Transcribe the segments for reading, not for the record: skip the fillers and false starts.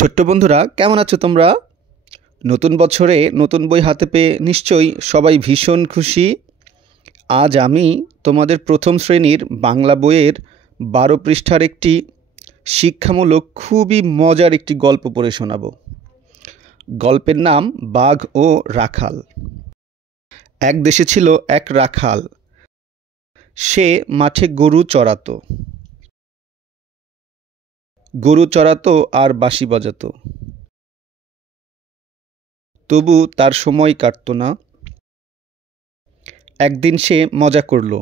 ছোট্ট বন্ধুরা, কেমন আছো তোমরা? নতুন বছরে নতুন বই হাতে পেয়ে নিশ্চয়ই সবাই ভীষণ খুশি। আজ আমি তোমাদের প্রথম শ্রেণীর বাংলা বইয়ের 12 পৃষ্ঠার একটি শিক্ষামূলক খুবই মজার একটি গল্প পড়ে শোনাব। গল্পের নাম বাঘ ও রাখাল। এক দেশে ছিল এক রাখাল। সে মাঠে গরু চড়াতো। গরু চড়াতো আর বাঁশি বাজাতো। তবু তার সময় কাটত না। একদিন সে মজা করল।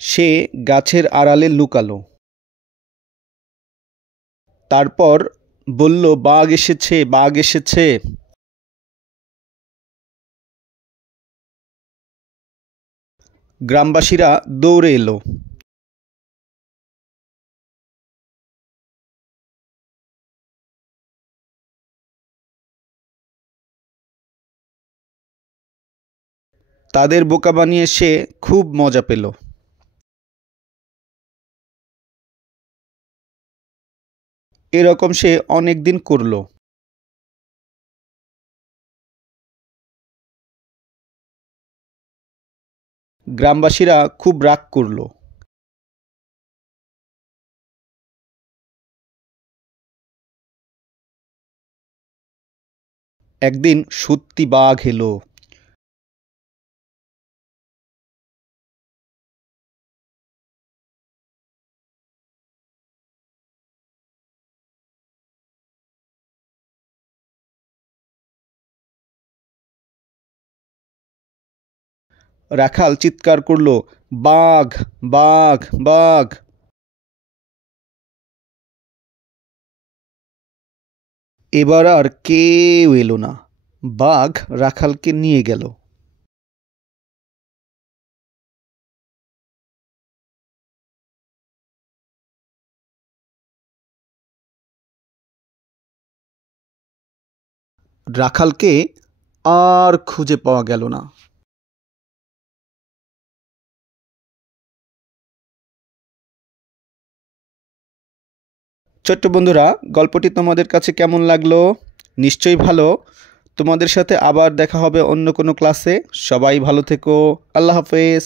সে গাছের আড়ালে লুকালো। তারপর বলল, বাঘ এসেছে, বাঘ এসেছে। গ্রামবাসীরা দৌড়ে এলো। তাদের বোকা বানিয়ে সে খুব মজা পেল। এরকম সে অনেক দিন করল। গ্রামবাসীরা খুব রাগ করল। একদিন সত্যি বাঘ এলো। রাখাল চিৎকার করল, বাঘ, বাঘ, বাঘ। এবার আর কেউ এলো না। বাঘ রাখালকে নিয়ে গেল। রাখালকে আর খুঁজে পাওয়া গেল না। ছোট্ট বন্ধুরা, গল্পটি তোমাদের কাছে কেমন লাগলো? নিশ্চয়ই ভালো। তোমাদের সাথে আবার দেখা হবে অন্য কোনো ক্লাসে। সবাই ভালো থেকো। আল্লাহ হাফেজ।